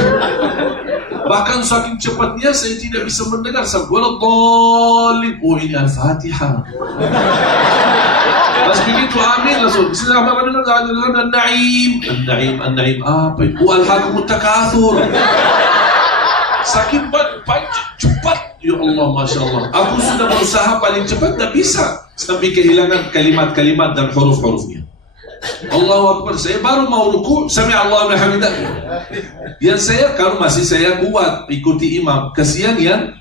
Bahkan saking cepatnya saya tidak bisa mendengar sampai waladhdallin. Oh, ini Al-Fatihah. Pas begitu amin langsung Bismillahirrahmanirrahim, An-Na'im apa itu? Al-Hakumut Takatsur. Saking cepat, ya Allah, Masya Allah. Aku sudah berusaha paling cepat, tak bisa, sampai kehilangan kalimat-kalimat dan huruf-hurufnya. Allahu Akbar, saya baru mau ruku, sami Allahu liman hamidah. Yang saya, kalau masih saya kuat ikuti imam, kasihan yang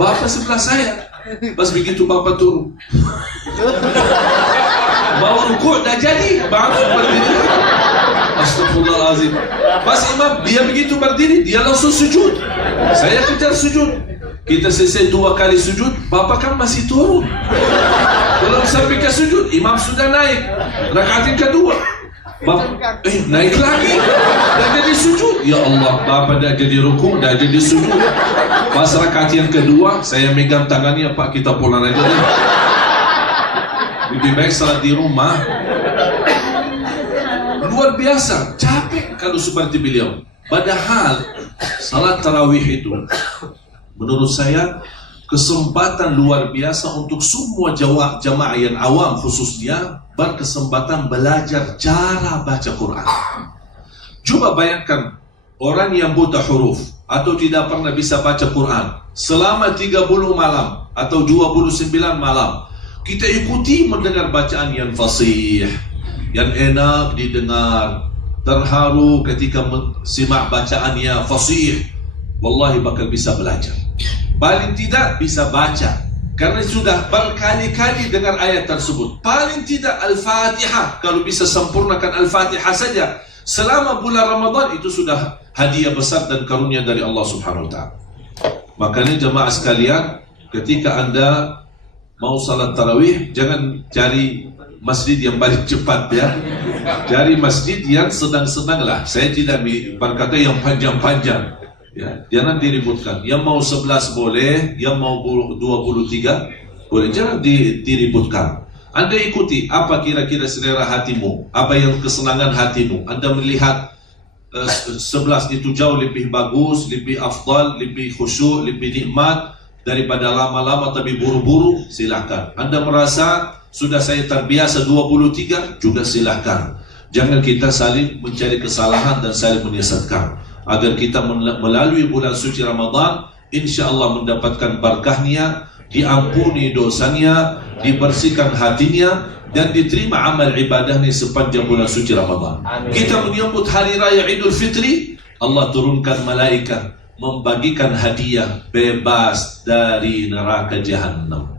bapak sebelah saya. Pas begitu bapak turun, mau ruku dah jadi, baru berdiri. Astagfirullahaladzim. Pas imam dia begitu berdiri, dia langsung sujud. Saya kejar sujud. Kita selesai 2 kali sujud, bapak kan masih turun. Belum sampai ke sujud, imam sudah naik. Rakaat yang kedua, bapak naik lagi, dah jadi sujud. Ya Allah, bapak dah jadi ruku, dah jadi sujud. Pas rakaat yang kedua, saya megang tangannya, Pak, kita pulang aja deh. Lebih baik salat di rumah. luar biasa, capek kalau seperti beliau. Padahal salat tarawih itu menurut saya kesempatan luar biasa untuk semua jamaah yang awam khususnya berkesempatan belajar cara baca Quran. Coba bayangkan orang yang buta huruf atau tidak pernah bisa baca Quran selama 30 malam atau 29 malam. Kita ikuti mendengar bacaan yang fasih, yang enak didengar, terharu ketika simak bacaannya fasih. Wallahi bakal bisa belajar. Paling tidak bisa baca, karena sudah berkali-kali dengar ayat tersebut. Paling tidak Al-Fatihah, kalau bisa sempurnakan Al-Fatihah saja selama bulan Ramadan, itu sudah hadiah besar dan karunia dari Allah Subhanahu wa ta'ala. Makanya jemaah sekalian, ketika Anda mau salat tarawih, jangan cari masjid yang paling cepat ya. Cari masjid yang sedang-sedang lah. Saya tidak berkata yang panjang-panjang ya, jangan diributkan. Yang mau 11 boleh, yang mau 23 boleh, jangan diributkan. Anda ikuti apa kira-kira selera hatimu, apa yang kesenangan hatimu. Anda melihat 11 itu jauh lebih bagus, lebih afdal, lebih khusyuk, lebih nikmat daripada lama-lama tapi buru-buru, silahkan. Anda merasa sudah saya terbiasa 23, juga silahkan. Jangan kita saling mencari kesalahan dan saling menyesatkan, agar kita melalui bulan suci Ramadan insya Allah mendapatkan barakahnya, diampuni dosanya, dibersihkan hatinya, dan diterima amal ibadahnya sepanjang bulan suci Ramadan. Kita menyambut hari raya Idul Fitri, Allah turunkan malaikat membagikan hadiah bebas dari neraka jahanam.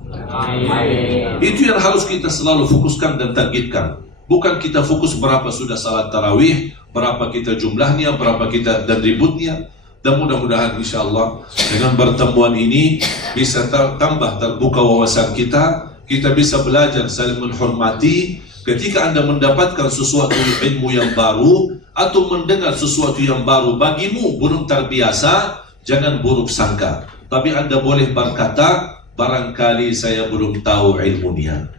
Itu yang harus kita selalu fokuskan dan targetkan. Bukan kita fokus berapa sudah salat tarawih, berapa kita jumlahnya, berapa kita dan ributnya. Dan mudah-mudahan insya Allah dengan pertemuan ini bisa tambah terbuka wawasan kita. Kita bisa belajar saling menghormati. Ketika Anda mendapatkan sesuatu ilmu yang baru atau mendengar sesuatu yang baru bagimu belum terbiasa, jangan buruk sangka. Tapi Anda boleh berkata, barangkali saya belum tahu ilmunya.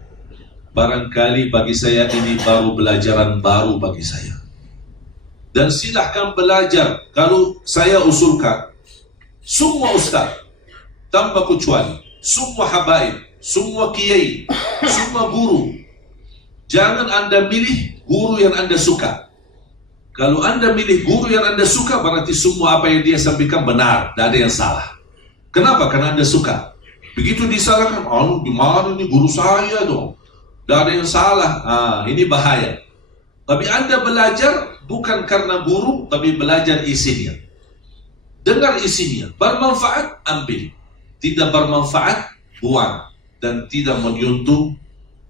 Barangkali bagi saya ini baru pelajaran baru bagi saya. Dan silahkan belajar. Kalau saya usulkan, semua ustaz tanpa kecuali, semua habaib, semua kiai, semua guru, jangan Anda milih guru yang Anda suka. Kalau Anda milih guru yang Anda suka, berarti semua apa yang dia sampaikan benar, tidak ada yang salah. Kenapa? Karena Anda suka. Begitu disalahkan, gimana ini guru saya dong, tidak ada yang salah. Ini bahaya. Tapi Anda belajar bukan karena guru, tapi belajar isinya. Dengar isinya, bermanfaat ambil, tidak bermanfaat buang, dan tidak menyentuh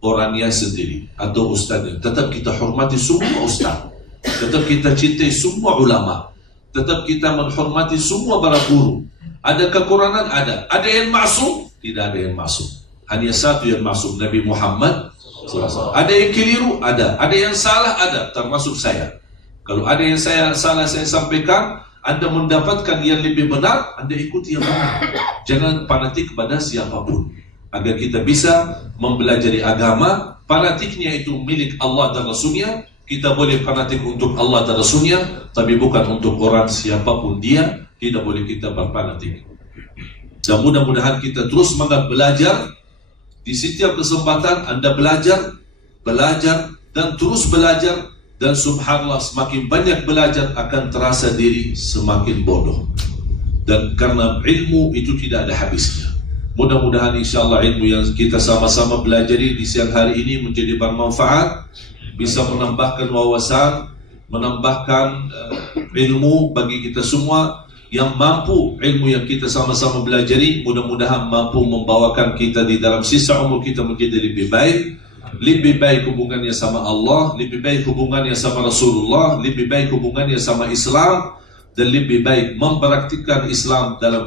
orangnya sendiri atau ustaznya. Tetap kita hormati semua ustaz, tetap kita cintai semua ulama, tetap kita menghormati semua para guru. Ada kekurangan, ada yang maksum, tidak ada yang maksum. Hanya satu yang maksum, Nabi Muhammad SAW. Ada yang keliru, ada yang salah, ada, termasuk saya. Kalau ada yang salah saya sampaikan, Anda mendapatkan yang lebih benar, Anda ikuti yang benar. Jangan fanatik kepada siapapun, agar kita bisa mempelajari agama. Fanatiknya itu milik Allah dan Rasulnya. Kita boleh fanatik untuk Allah dan Rasulnya, tapi bukan untuk orang siapapun dia. Tidak boleh kita berfanatik. Dan mudah-mudahan kita terus semangat belajar. Di setiap kesempatan Anda belajar, dan terus belajar. Dan subhanallah, semakin banyak belajar akan terasa diri semakin bodoh. Dan karena ilmu itu tidak ada habisnya. Mudah-mudahan insyaAllah ilmu yang kita sama-sama belajari di siang hari ini menjadi bermanfaat, bisa menambahkan wawasan, menambahkan ilmu bagi kita semua. Yang mampu ilmu yang kita sama-sama belajari, mudah-mudahan mampu membawakan kita di dalam sisa umur kita menjadi lebih baik hubungannya sama Allah, lebih baik hubungannya sama Rasulullah, lebih baik hubungannya sama Islam, dan lebih baik mempraktikkan Islam dalam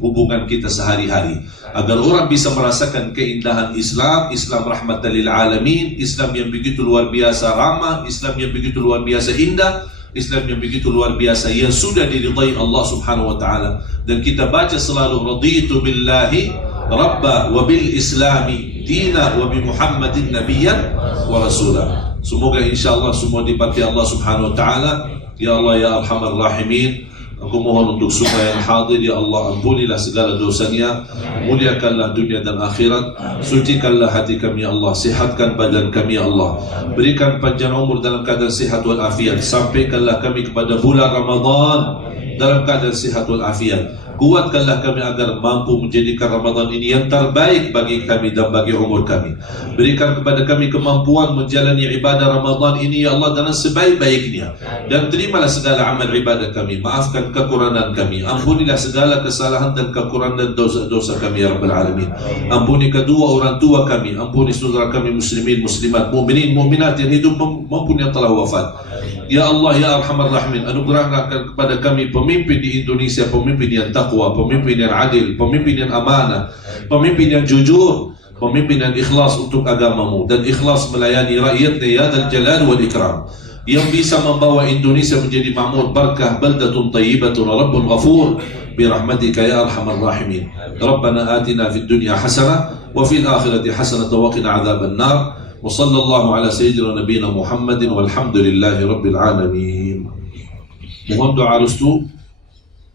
hubungan kita sehari-hari, agar orang bisa merasakan keindahan Islam, Islam rahmatan lil alamin, Islam yang begitu luar biasa ramah, Islam yang begitu luar biasa indah, Islam yang begitu luar biasa yang sudah diridai Allah Subhanahu wa taala. Dan kita baca selalu, raditu billahi rabba wa bil islami dina wa bi Muhammadin nabiyyan wa rasulah. Semoga insyaAllah semua diberkati Allah subhanahu wa ta'ala. Ya Allah ya Arhamar Rahimin, aku mohon untuk semua yang hadir, ya Allah ampunilah segala dosanya, muliakanlah dunia dan akhirat, sucikanlah hati kami ya Allah, sihatkan badan kami ya Allah, berikan panjang umur dalam keadaan sihat wal afiat, sampaikanlah kami kepada bulan Ramadan dalam keadaan sihat wal afiat, kuatkanlah kami agar mampu menjadikan Ramadan ini yang terbaik bagi kami dan bagi umur kami. Berikan kepada kami kemampuan menjalani ibadah Ramadan ini ya Allah dengan sebaik-baiknya, dan terimalah segala amal ibadah kami, maafkan kekurangan kami, ampunilah segala kesalahan dan kekurangan dan dosa-dosa kami ya Rabbal Alamin. Ampuni kedua orang tua kami, ampuni saudara kami muslimin, muslimat, mu'minin, mu'minat yang hidup maupun yang telah wafat. Ya Allah ya Arhamar Rahimin, anugerahkan kepada kami pemimpin di Indonesia, pemimpin yang taqwa, pemimpin yang adil, pemimpin yang amanah, pemimpin yang jujur, pemimpin yang ikhlas untuk agamamu dan ikhlas melayani rakyatnya ya Dzal Jalal wal Ikram, yang bisa membawa Indonesia menjadi makmur, barkah, baldatun tayyibatun, rabbun ghafur, birahmatika ya Arhamar Rahimin. Rabbana atina fid dunya hasanah wa fil akhirati hasanah wa qina adzaban nar. Wa sallallahu ala sayyidina nabiyina Muhammadin walhamdulillahi rabbil alamin. Mohon doa restu.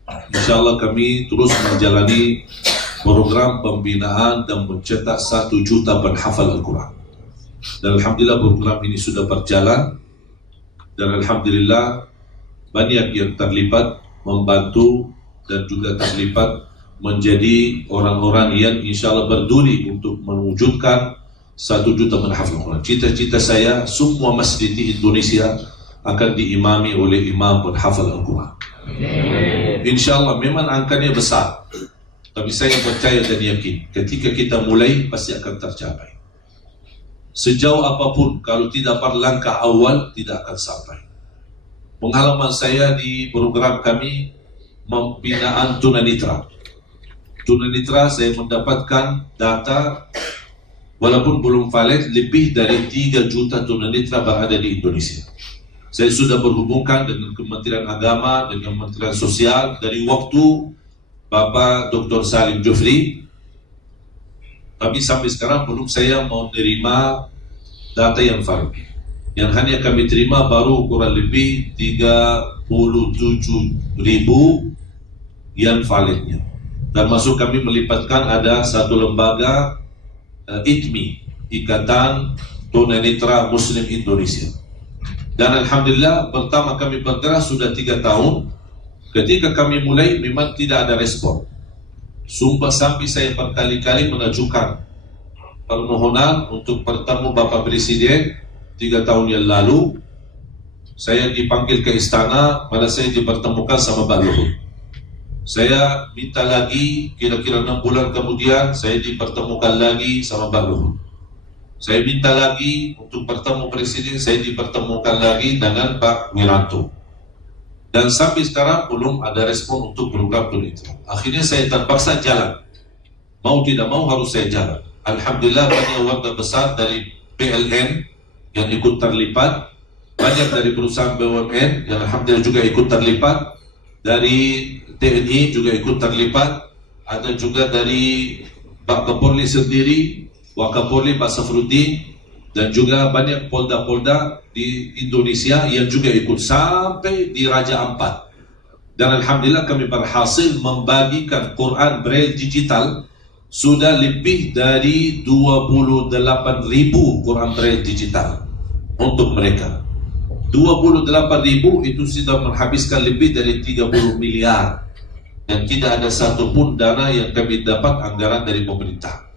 InsyaAllah kami terus menjalani program pembinaan dan mencetak 1 juta penghafal Al-Quran. Dan Alhamdulillah program ini sudah berjalan, dan Alhamdulillah banyak yang terlibat membantu dan juga terlibat menjadi orang-orang yang insyaAllah berduri untuk mewujudkan 1 juta penghafal Al-Quran. Cita-cita saya semua masjid di Indonesia akan diimami oleh imam penghafal Al-Quran. InsyaAllah memang angkanya besar, tapi saya percaya dan yakin ketika kita mulai pasti akan tercapai. Sejauh apapun kalau tidak berlangkah awal tidak akan sampai. Pengalaman saya di program kami pembinaan tunanetra. Tunanetra saya mendapatkan data, walaupun belum valid, lebih dari 3 juta tunanetra berada di Indonesia. Saya sudah berhubungkan dengan Kementerian Agama, dengan Kementerian Sosial dari waktu Bapak Dr. Salim Jufri, tapi sampai sekarang belum saya mau menerima data yang valid. Yang hanya kami terima baru kurang lebih 37.000 yang validnya. Dan masuk kami melibatkan ada satu lembaga ITMI, Ikatan Tunanetra Muslim Indonesia. Dan Alhamdulillah pertama kami bergerak sudah 3 tahun. Ketika kami mulai memang tidak ada respon. Sumpah sampai saya berkali-kali mengajukan permohonan untuk bertemu Bapak Presiden 3 tahun yang lalu. Saya dipanggil ke istana, malah saya dipertemukan sama Pak Luhut. Saya minta lagi, kira-kira 6 bulan kemudian saya dipertemukan lagi sama Pak Luhut. Saya minta lagi untuk bertemu Presiden, saya dipertemukan lagi dengan Pak Wiranto. Dan sampai sekarang belum ada respon untuk program itu. Akhirnya saya terpaksa jalan. Mau tidak mau harus saya jalan. Alhamdulillah banyak warga besar dari PLN yang ikut terlibat, banyak dari perusahaan BUMN yang Alhamdulillah juga ikut terlibat, dari TNI juga ikut terlibat, ada juga dari Pak Kapolri sendiri, Wakapolri Pak Safruddin, dan juga banyak polda-polda di Indonesia yang juga ikut sampai di Raja Ampat. Dan Alhamdulillah kami berhasil membagikan Quran Braille digital sudah lebih dari 28.000 Quran Braille digital untuk mereka. 28.000 itu sudah menghabiskan lebih dari 30 miliar, dan tidak ada satupun dana yang kami dapat anggaran dari pemerintah.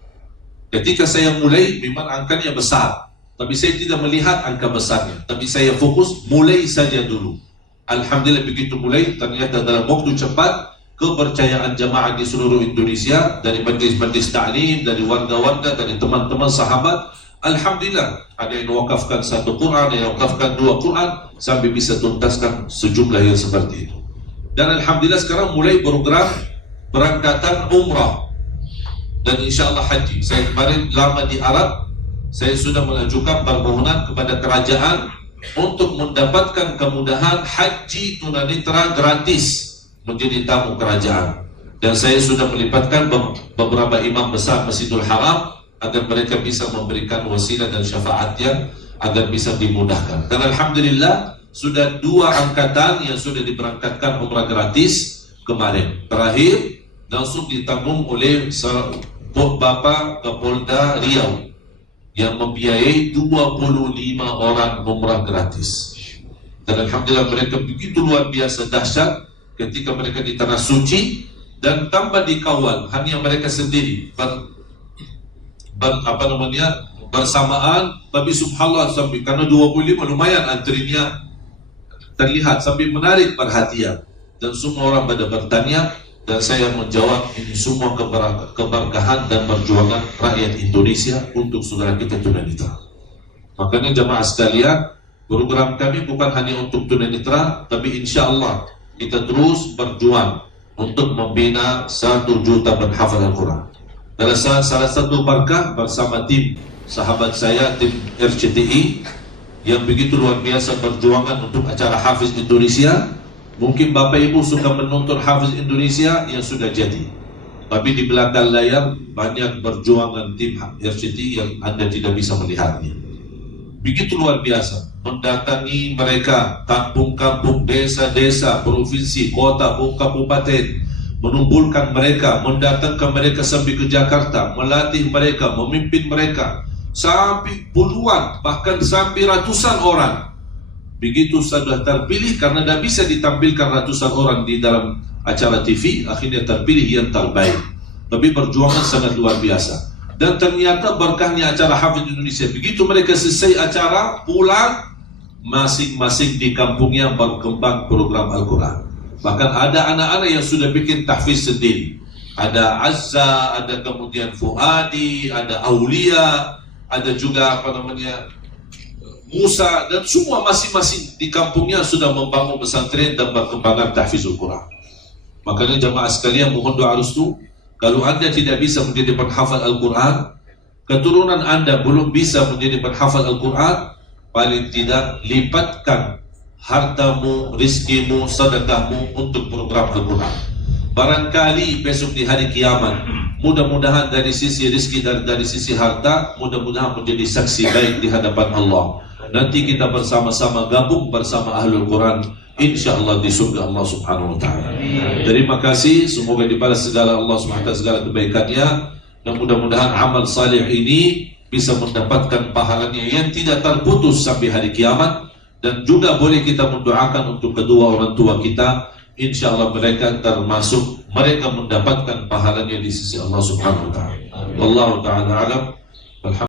Ketika saya mulai memang angkanya besar, tapi saya tidak melihat angka besarnya, tapi saya fokus mulai saja dulu. Alhamdulillah begitu mulai, ternyata dalam waktu cepat kepercayaan jamaah di seluruh Indonesia, dari majlis-majlis ta'lim, dari warga-warga, dari teman-teman sahabat, Alhamdulillah ada yang wakafkan 1 Quran, ada yang wakafkan 2 Quran, sampai bisa tuntaskan sejumlah yang seperti itu. Dan Alhamdulillah sekarang mulai program berangkatan umrah dan insyaAllah haji. Saya kemarin lama di Arab, saya sudah mengajukan permohonan kepada kerajaan untuk mendapatkan kemudahan haji tunanetra gratis menjadi tamu kerajaan. Dan saya sudah melibatkan beberapa imam besar Masjidil Haram agar mereka bisa memberikan wasilah dan syafaatnya agar bisa dimudahkan. Dan alhamdulillah sudah 2 angkatan yang sudah diberangkatkan umrah gratis kemarin. Terakhir langsung ditanggung oleh Bapak Kapolda Riau yang membiayai 25 orang umrah gratis. Dan alhamdulillah mereka begitu luar biasa dahsyat ketika mereka di tanah suci, dan tanpa dikawal, hanya mereka sendiri bersamaan. Tapi subhanallah, sampai karena 25 lumayan antrinya terlihat sampai menarik perhatian, dan semua orang pada bertanya, dan saya menjawab ini semua keberkahan dan perjuangan rakyat Indonesia untuk saudara kita tunanetra. Makanya jamaah sekalian, program kami bukan hanya untuk tunanetra, tapi insya Allah kita terus berjuang untuk membina 1 juta penghafal Al-Quran. Dan salah satu berkah bersama tim sahabat saya, tim RCTI yang begitu luar biasa perjuangan untuk acara Hafiz Indonesia. Mungkin Bapak Ibu suka menonton Hafiz Indonesia yang sudah jadi, tapi di belakang layar banyak perjuangan tim RCTI yang Anda tidak bisa melihatnya. Begitu luar biasa, mendatangi mereka kampung-kampung, desa-desa, provinsi, kota, kabupaten, menumpulkan mereka, mendatangkan mereka sampai ke Jakarta, melatih mereka, memimpin mereka sampai puluhan, bahkan sampai ratusan orang. Begitu sudah terpilih, karena tidak bisa ditampilkan ratusan orang di dalam acara TV, akhirnya terpilih yang terbaik. Tapi perjuangan sangat luar biasa. Dan ternyata berkahnya acara Hafiz Indonesia, begitu mereka selesai acara, pulang, masing-masing di kampungnya berkembang program Al-Quran. Bahkan ada anak-anak yang sudah bikin tahfiz sendiri. Ada Azza, ada kemudian Fuadi, ada Aulia, ada juga Musa, dan semua masing-masing di kampungnya sudah membangun pesantren dan perkembangan tahfizul Quran. Makanya jamaah sekalian, mohon doa restu. Kalau Anda tidak bisa menjadi penghafal Al-Quran, keturunan Anda belum bisa menjadi penghafal Al-Quran, paling tidak lipatkan hartamu, rizkimu, sedekahmu untuk program Al-Quran. Barangkali besok di hari kiamat, mudah-mudahan dari sisi rizki dan dari sisi harta, mudah-mudahan menjadi saksi baik di hadapan Allah. Nanti kita bersama-sama gabung bersama Ahlul Quran, insya Allah di surga Allah Subhanahu Wa Taala. Terima kasih, semoga dibalas segala Allah Subhanahu Wa Taala segala kebaikannya, dan mudah-mudahan amal saleh ini bisa mendapatkan pahalanya yang tidak terputus sampai hari kiamat. Dan juga boleh kita mendoakan untuk kedua orang tua kita, insya Allah mereka termasuk mereka mendapatkan pahalanya di sisi Allah Subhanahu Wa Taala. Wallahu taala alam.